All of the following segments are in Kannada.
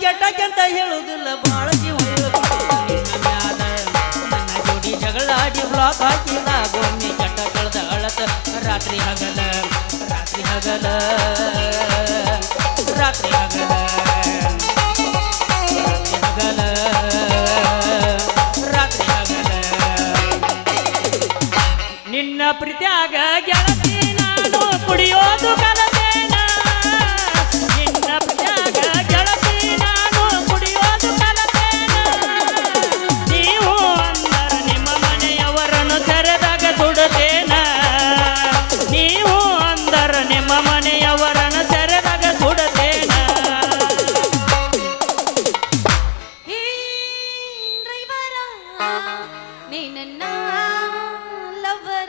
ಕೆಟ್ಟಕ್ಕೆಂತ ಹೇಳುವುದಿಲ್ಲ ಬಾಳ ಜೀವ ನನ್ನ ಜೋಡಿ ಜಗಳಾಡಿ ಬ್ಲಾಕ್ ಹಾಕಿದ ಗೊಮ್ಮಿ ಕೆಟ್ಟ ಕಳೆದ ಅಳತ ರಾತ್ರಿ ಹಗಲ ರಾತ್ರಿ ಹಗಲ ರಾತ್ರಿ ಹಗಲ ರಾತ್ರಿ ಹಗಲ ರಾತ್ರಿ ಹಗಲ ನಿನ್ನ ಪ್ರೀತ್ಯಾಗ ಗೆಳತಿ ನಾನು ಕುಡಿಯೋದು ಕಲತೇನ ನಿನ್ನ ಪ್ರೀತ್ಯಾಗ ಗೆಳತಿ ನಾನು ಕುಡಿಯೋದು ಕಲತೇನ ನೀವು ಅಂದರ ನಿಮ್ಮ ಮನೆಯವರನ್ನು ತೆರೆದಾಗ ಸುಡುತ್ತೇನ ನೀವು ಅಂದರ ನಿಮ್ಮ ಮನೆಯವರನ್ನು ತೆರೆದಾಗ ಸುಡುತ್ತೇನ ನೀನನ್ನ ಲವರ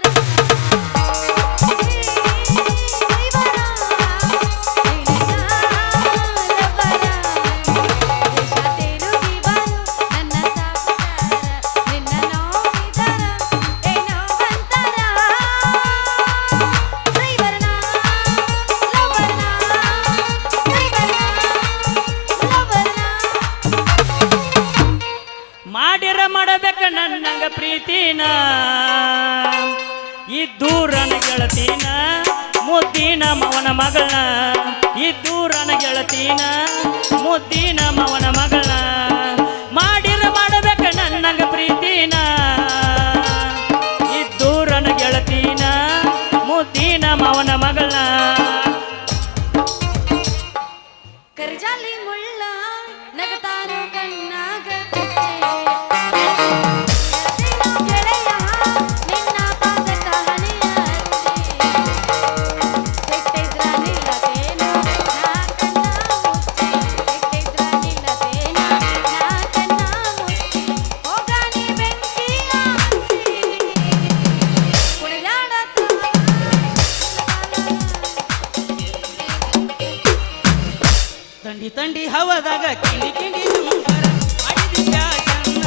ಮಾಡಿರ ಮಾಡಬೇಕ ನನ್ನಂಗ ಪ್ರೀತಿನ ಈ ದೂರನ ಗೆಳತಿನ ಮುದ್ದಿನ ಮವನ ಮಗಳನ ಈ ದೂರನ ಗೆಳತಿನ ಮುದ್ದಿನ ಮವನ ಮಗಳನ ಮಾಡಿರ ಮಾಡಬೇಕ ನನ್ನಂಗ ಪ್ರೀತಿನ ಈ ದೂರನ ಗೆಳತಿನ ಮುದ್ದಿನ ಮವನ ಮಗಳನ ಕರ್ಜಾಲಿ ಮುಳ್ಳ ನಗತಾರೋ ಕಣ್ಣಾಗ ಗೆಳೆಯ ನಿನ್ನ ಪಾದಕ ಹಣೆಯ ಸಿಟ್ಟಿದ್ರ ನಿಲ್ಲತೇನೋ ನಾ ಕಣ್ಣ ಮುಚ್ಚಿ ಸಿಟ್ಟಿದ್ರ ನಿಲ್ಲತೇನೋ ನಾ ಕಣ್ಣ ಮುಚ್ಚಿ ಹೋಗಾನಿ ಬೆಂಕಿಯ ಕುಣಿದಾಡತ್ತ ತಂಡಿ ತಂಡಿ ಹವದಾಗ ಕಿಂಡಿ ಕಿಂಡಿ ಜಂಬರ ಮಾಡಿದ್ಯಾ ಜನ್ನ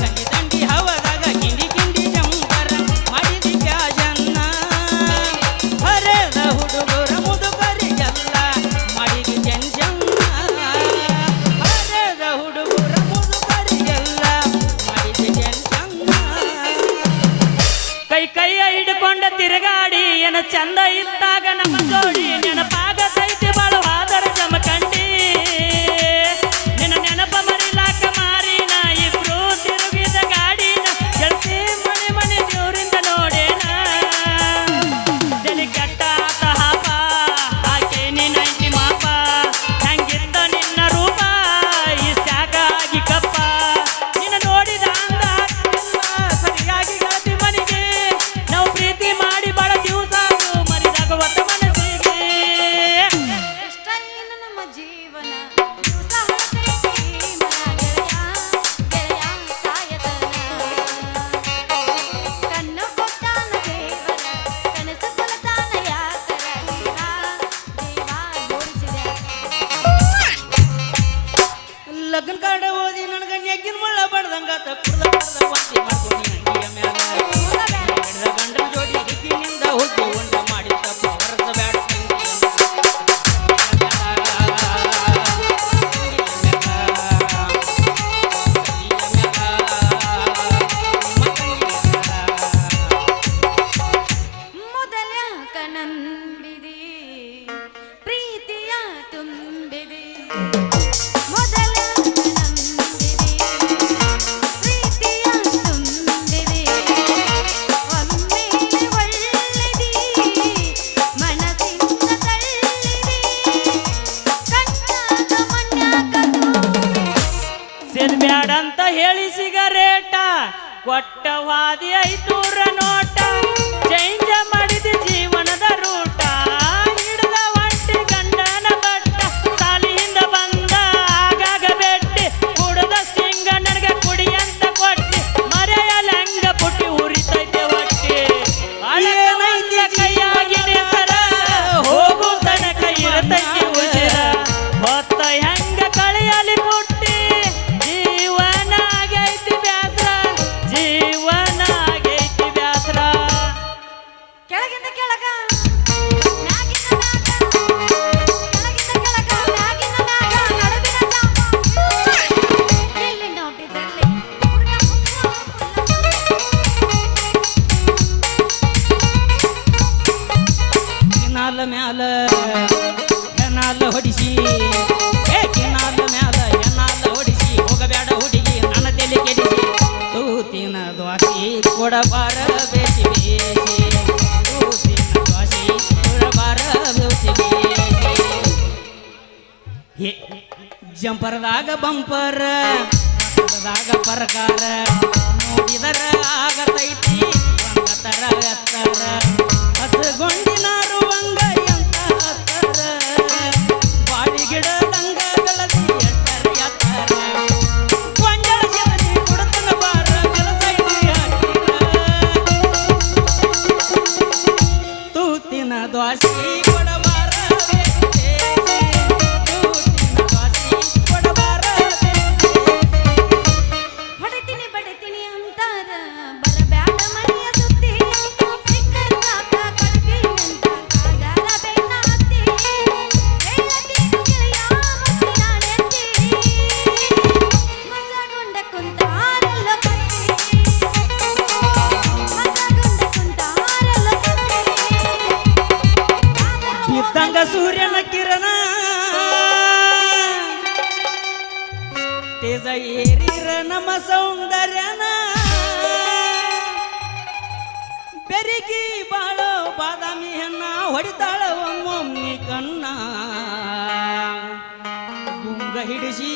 ತಂಡಿ ತಂಡಿ ಹವದಾಗ ಕಿಂಡಿ ಕಿಂಡಿ ಜಂಬರ ಮಾಡಿದ್ಯಾ ಜನ್ನ ಹರೆದ ಹುಡುಗರ ಮುದುಕರಿಗೆಲ್ಲ ಮಾಡಿದ ಜಂಜನ್ನ ಹರೆದ ಹುಡುಗರ ಮುದುಕರಿಗೆಲ್ಲ ಮಾಡಿದ ಜಂಜನ್ನ ಕೈ ಕೈಯ ಹಿಡ್ಕೊಂಡ ತಿರುಗಾಡಿ ಏನ ಚಂದ ಇದ್ದಾಗ ನಮ್ಮ ಜೋಡಿ ನೆನಪಾಗತೈತಿ ಬಾಳುವಾದರ ಜಮಖಂಡಿ ನಿನ್ನ ನೆನಪ ಮರಿಲಾಕ ಮಾರಿನ ಇಬ್ರು ತಿರುಗಿದ ಗಾಡಿನ ಗೆಳತಿ ಮನೆ ಮನೆ ದೇವ್ರಿಂದ ನೋಡೇನ ಜನಿ ಕೆಟ್ಟ ಆತ ಹಾಪ ಆಕೆ ನಿನ್ನಂಟಿ ಮಾಪ ಹೆಂಗಿದ್ದ ನಿನ್ನ ರೂಪ ಲಗ್ನ ಕಾರ್ಡ ಓದಿ ನನಗ ನೆಗ್ಗಿನ ಮುಳ್ಳ ಬಡ್ದಂಗಾತ ಕುಡ್ದ ಕುಡ್ದ ವಾಂತಿ ಮಾಡ್ಕೊಂಡು ಅಂಗಿಯ ಮ್ಯಾಲ ಹಿಡ್ದ ಗಂಡನ ಜೋಡಿ ಹಿಗ್ಗಿನಿಂದ ಹುಟ್ಟಿ ಉಂಡ ಮಾಡಿ ತಪ್ಪ ಹೊರಸ ಬ್ಯಾಡ ಮೊದಲ್ಯಾಕ ನಂಬಿದಿ ಪ್ರೀತಿಯ ತುಂಬಿದಿ ಮೊದಲ್ಯಾಕ ನಂಬಿದಿ ಪ್ರೀತಿಯ ತುಂಬಿದಿ ಒಮ್ಮೆಲೆ ಒಳ್ಳೆದಿ ಮನಸ್ಸಿಂದ ತಳ್ಳಿದಿ ಕಣ್ಣಾಗ ಮಣ್ಣಾಗ ಸೇದ್ ಬ್ಯಾಡಂತ ಹೇಳಿ ಸಿಗರೇಟ ಕೊಟ್ಟ ವಾದಿ 500 ನೋಟ ಚೇಂಜ ಮಾಡಿದ ಜೀವನದ ರೂಟ ಹಿಡ್ದ ಒಂಟಿ ಗಂಡನ ಬಟ್ಟ ಸಾಲಿಯಿಂದ ಬಂದ ಆಗಾಗ ಬೆಟ್ಟಿ ಕುಡ್ದ ಸಿಂಗ ನನಗೆ ಕುಡಿಯಂತ ಕೊಟ್ಟಿ ಮರೆಯಲಂಗ ಪುಟ್ಟಿ ಉರಿತೈತೆ ಒಟ್ಟಿ ಅಳಕೈತಿ ಕೈಯಾಗಿ ನೆಸರ ಹೋಗು ತನಕ ಇರತೈತಿ ಉಸಿರ ಹೊತ್ತ ಹೆಂಗ ಕಳೆಯಲಿ ಪುಟ್ಟಿ ಜೀವನ ಆಗೈತಿ ಬ್ಯಾಸ್ರ ಜೀವನ ಆಗೈತಿ ಬ್ಯಾಸ್ರ ಕೆಳಗಿಂದ ಕೆಳಗ ಮ್ಯಾಗಿಂದ ಮ್ಯಾಗ ಕೆಳಗಿಂದ ಕೆಳಗ ಮ್ಯಾಗಿಂದ ಮ್ಯಾಗ ನಡುವಿನ ಜಾಗ ಎಲ್ಲಿಂದ ಹೊಂಟಿದ್ದಲ್ಲಿ ಹುಡುಗ ಕಿನಾಲ ಮ್ಯಾಲ ಎನಾಲ ಹೊಡಿಸಿ ಕಿನಾಲ ಮ್ಯಾಲ ಎನಾಲ ಹೊಡಿಸಿ ಹೋಗಬೇಡ ಹುಡುಗಿ ನನ್ನ ತಲೆ ಕೆಡಿಸಿ ತೂತಿನ ದ್ವಾಸಿ ಕೊಡಬಾರ ಬೇಸಿ ಬೇಸಿ ತೂತಿನ ದ್ವಾಸಿ ಕೊಡಬಾರ ಬೇಸಿ ಬೇಸಿ ಜಂಪರದಾಗ ಬಂಪರ್ ರಥದಾಗ ಪರಕಾರ ನೋಡಿದರ ಆಗತೈತಿ ಒಂದ ತರ ಎತ್ತರ ಹಸಗೊಂಡಿನಾರು ಅಂಗ ಎಂತ ಹತ್ತರ ಬಾಡಿ ಗಿಡದಂಗ ಗಳದಿ ಎತ್ತರ ಎತ್ತರ ಗೊಂಜಳ ಜಲದಿ ಕುಡತನ ಬಾರ ಜಲಸೈತಿ ಹಾಕಿರ ತೂತಿನ ದ್ವಾಸಿ ಕೊಡಬಾರ ತೂತಿನ ದ್ವಾಸಿ ಕೊಡಬಾರ ಹೊಡಿತೀನಿ ಬಡಿತೀನಿ ಅಂತಾರ ಬರಬ್ಯಾಡ ಮನೆಯ ಸುದ್ದಿ ಸಿಕ್ಕರ್ ಸಾಕ ಕಡ್ಬಿ ಅಂತ ಕಾದಾರ ಬೆನ್ನ ಹತ್ತಿ ಹೇಳತೀನಿ ಗೆಳೆಯ ಮುತ್ತಿನ ನೆತ್ತಿ ಮಸಗೊಂಡ ಕುಂತಾರಲ್ಲ ಕತ್ತಿ ಮಸಗೊಂಡ ಕುಂತಾರಲ್ಲ ಕತ್ತಿ ಬಿದ್ದಂಗ ಸೂರ್ಯನ ಕಿರಣ ತೇಜ ಏರಿರ ನಮ್ಮ ಸೌಂದರ್ಯನ ಬೆರಿಗಿ ಬಾಳೋ ಬಾದಾಮಿ ಹೆಣ್ಣ ಹೊಡಿತಾಳ ಒಮ್ಮೊಮ್ಮಿ ಕಣ್ಣ ಗುಂಗ ಹಿಡಿಸಿ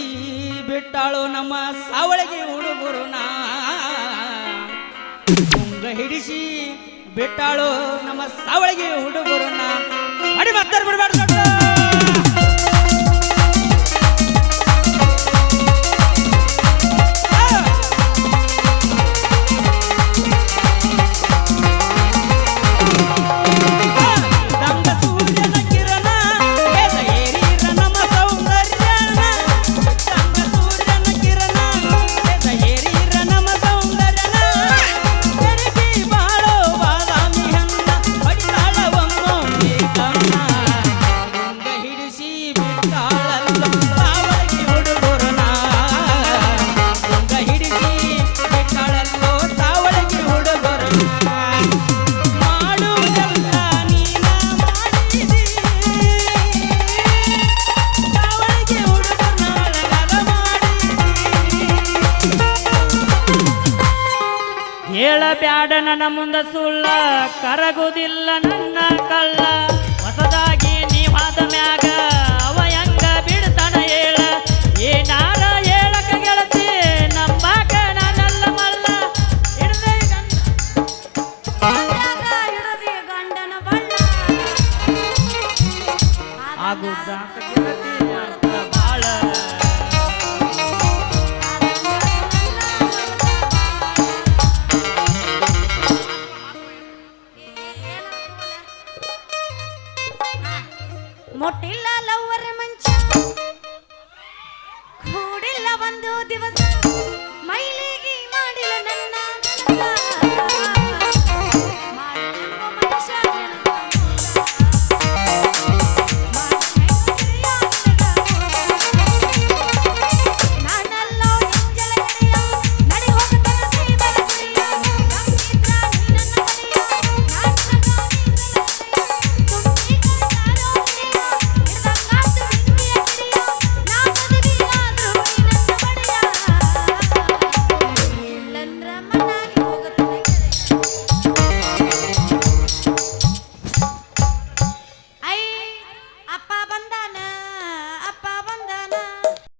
ಬಿಟ್ಟಾಳು ನಮ್ಮ ಸಾವಳಿಗೆ ಹುಡುಗರುನ ಗುಂಗ ಹಿಡಿಸಿ ಬಿಟ್ಟಾಳು ನಮ್ಮ ಸಾವಳಿಗೆ ಹುಡುಗರುನ ಅಡಿ ಮತ್ತಾರ ಬಿಡಬೇಡ ದಂಗ ಸೂರ್ಯನ ಕಿರಣ ತೇಜ ಏರಿರ ನಮ್ಮ ಸೌಂದರ್ಯನ ದಂಗ ಸೂರ್ಯನ ಕಿರಣ ತೇಜ ಏರಿರ ನಮ್ಮ ಸೌಂದರ್ಯನ ಬೆರಗಿ ಬಾಳೋ ಬಾದಾಮಿ ಹೆಣ್ಣ ಹೊಡಿತಾಳ ಒಮ್ಮೊಮ್ಮೆ ಕಣ್ಣ ಗುಂಗ ಹಿಡಿಸಿ ಬಿಟ್ಟಾಳಲ್ಲ ಸಾವಳಿಗೆ ಹುಡುಗರನ ಗುಂಗ ಹಿಡಿಸಿ ಬಿಟ್ಟಾಳಲ್ಲೋ ಸಾವಳಿಗೆ ಹುಡುಗರನ ಮಾಡುವುದೆಲ್ಲ ನೀನ ಮಾಡಿದಿ ಸಾವಳಿಗೆ ಹುಡುಗರನ ಅಳಗಲ ಮಾಡಿದಿ ಹೇಳಬ್ಯಾಡ ನನ್ನ ಮುಂದ ಸುಳ್ಳ ಕರಗುವುದಿಲ್ಲ ನನ್ನ ಕಳ್ಳ ಹೊಸದಾಗಿ ನೀವಾದ ಮ್ಯಾಗ ಅವ ಹೆಂಗ ಬಿಡ್ತಾನ ಹೇಳ ಏನಾರ ಹೇಳಕ ಗೆಳತಿ ನಮ್ಮಾಕ ನಾನಲ್ಲ ಮಲ್ಲ ಹಿಡ್ದೆ ಗಂಡ ಆಗಾಗ ಹಿಡದಿ ಗಂಡನ ಬಣ್ಣ ಆಗುತ್ತ ಗೆಳತಿ ಅರ್ಥ ಬಾಳ ಇಲ್ಲ ಒಂದು ದಿವಸ